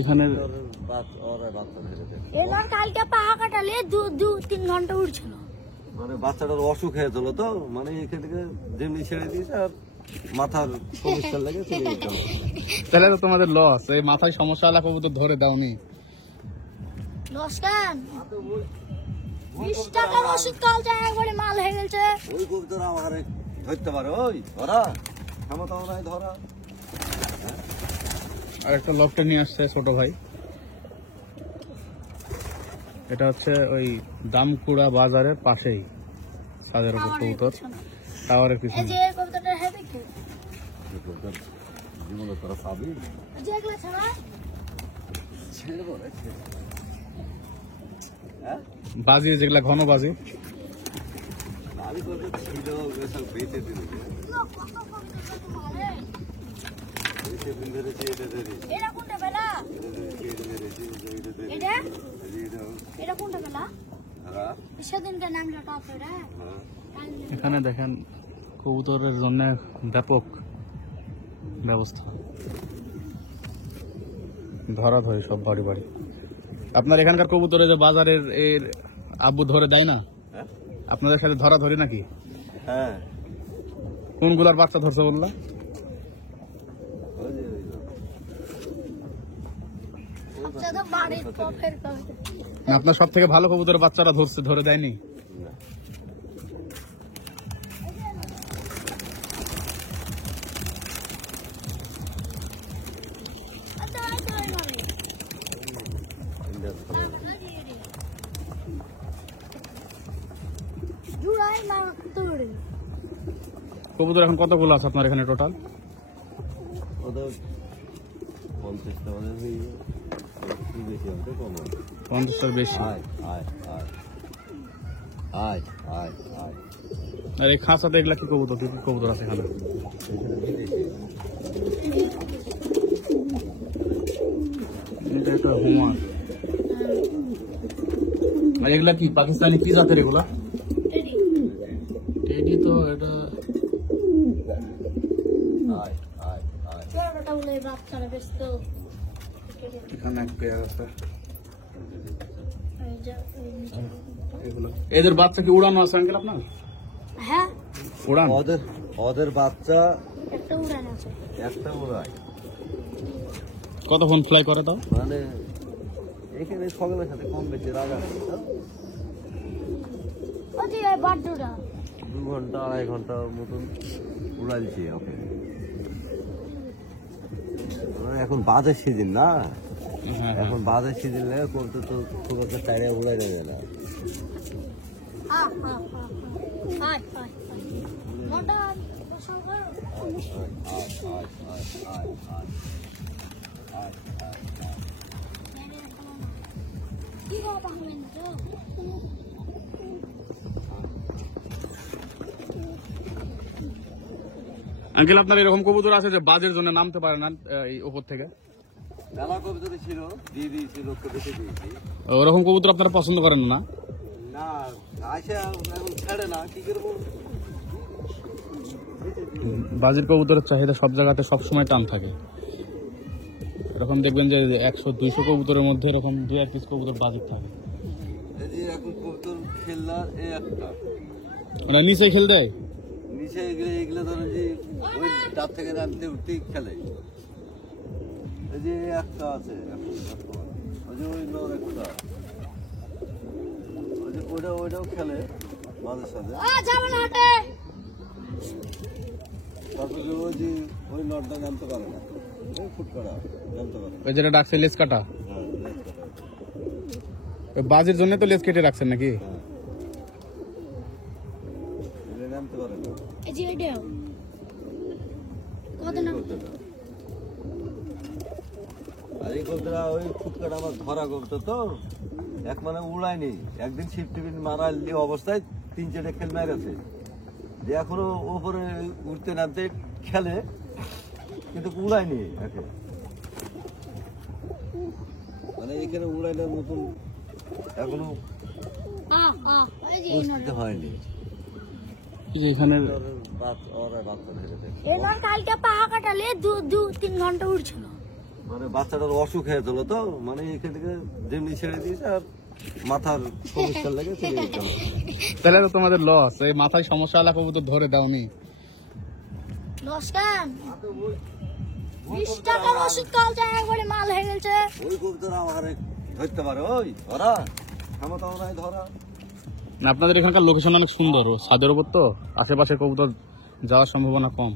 এখানে কালকে পা কাটালে 2-3 ঘন্টা উঠছিল। মানে বাচ্চাটার অসুখ হয়েছিল তো, মানে এখান থেকে যেমনি ছেড়ে দিয়েছে আর মাথার সমস্যা লেগে চলে যেত। তাহলে তো তোমাদের লস, এই মাথায় সমস্যা হলে কবুতর ধরে দাওনি। লস কেন? 20 টাকার ওষুধ কালকে একবারে মাল হয়ে গেছে। ওই কবুতর আমার ধরতে পারে, ওই ধরা ক্ষমতা নাই ধরা। আর একটা লকটা নিয়ে আসছে ছোট ভাই, এটা হচ্ছে ওই দামকুড়া বাজারের পাশেই সাদের উপর কবুতর, টাওয়ারের পিছনে। এই যে কবুতরটা হেভি কি? জীবনে তোরা পাবি যেগুলো ছাড়া ছেড়ে বলে হ্যাঁ বাজি যেগুলা ঘন বাজি, আমি বলতে ছিল সব বেঁচে দিল এটা কোনটা বেলা? এটা এটা কোনটা বেলা? সেদিনকে নামটা টপ রে। এখানে দেখেন কবুতরের জন্য ব্যাপক ব্যবস্থা, ধরা ধরে সব বাড়ি বাড়ি। আপনার এখানকার কবুতরে যে বাজারের এর আব্বু ধরে দেয় না, আপনাদের সাথে ধরা ধরি নাকি? হ্যাঁ, কোনগুলার বাচ্চা ধরছে বললা? আপনার সব থেকে ভালো কবুতরের বাচ্চারা ধরছে, ধরে দেয়নি? কবুতর এখন কতগুলো আছে আপনার এখানে টোটাল? 50টার বেশি। আর এই খাঁচাতে এগুলা কি কবুতর, কি কবুতর আছে এখানে? এটা একটা হুমার। আর এগুলা কি পাকিস্তানি কি জাতের এগুলা? টেডি তো এটা এখানে এক পেয়ার আছে। এদের বাচ্চা কি উড়ানো আছে আঙ্কেল আপনার? হ্যাঁ, উড়ান। ওদের বাচ্চা একটা উড়ান আছে, একটা উড়ায়। কতক্ষণ ফ্লাই করে দাও? মানে এখানে সকলের সাথে কম বেশি রাগা নেই তো। ওই যে বাড্ডুটা 2 ঘন্টা 2.5 ঘন্টার মতন উড়াইছি ওকে। এখন বাজের সিজন না, এখন বাজের সিজন লাগে করতে তো খুব একটা টাইরে উড়াই যাবে না। আঙ্কেল আপনার এরকম কবুতর আছে যে বাজের জন্য নামতে পারে না এই উপর থেকে? মেলা কবুতর ছিল, দিয়ে দিয়েছি, লোককে দেখে দিয়েছি। ওরকম কবুতর আপনারা পছন্দ করেন না? না, আইসা এখন ছেড়ে না, কি করবো। বাজির কবুতরের চাহিদা সব জায়গাতে সবসময় টান থাকে। এরকম দেখবেন যে 100-200 কবুতরের মধ্যে এরকম 2-1 পিস কবুতর বাজির থাকে। এই যে এখন কবুতর খেললার এই একটা ওরা নিচে খেল দেয়, নিচে এগুলো ধরেন যে ওই ডাব থেকে নামতে উঠতেই খেলে। এই যে একটা আছে, ওই যে ওই নর একটা, ওই যে ওইটাও খেলে মাঝে সাথে। তারপরে ওই যে ওই নরটা নামতে পারে না, ওই ফুটকড়া নামতে পারে। ওই যেটা ডাকছে লেজ কাটা, হ্যাঁ, ওই বাজির জন্য তো লেজ কেটে রাখছেন নাকি? নামতে পারে না। আর এই কবুতরা ওই ফুটকাটা আমার ধরা কবুতর তো, এক মানে উড়ায়নি। একদিন ছিপ টিপিন মারা অবস্থায় 3-4 খেল মেরেছে, যে এখনো উপরে উঠতে নামতে খেলে, কিন্তু উড়ায়নি একে। মানে এখানে উড়াইনার মতন এখনো বুঝতে হয়নি। এখানে কালকে পা কাটালে 2-3 ঘন্টা উঠছিল। মানে বাচ্চাটার অসুখ হয়ে গেল তো, মানে এখান থেকে যেমনি ছেড়ে দিয়েছে আর মাথার সমস্যা লেগে চলে যেতে হবে। তাহলে তো তোমাদের লস, এই মাথায় সমস্যা হলে কবুতর ধরে দাওনি। নমস্কার 20 টাকার ওষুধ খাওয়া একবারে মাল হয়ে গেছে। ওই কবুতর আমার ধরতে পারে, ওই ধরা ক্ষমতা নাই ধরা। না, আপনাদের এখানকার লোকেশন অনেক সুন্দর, ছাদের উপর তো আশেপাশে কবুতর যাওয়ার সম্ভাবনা কম।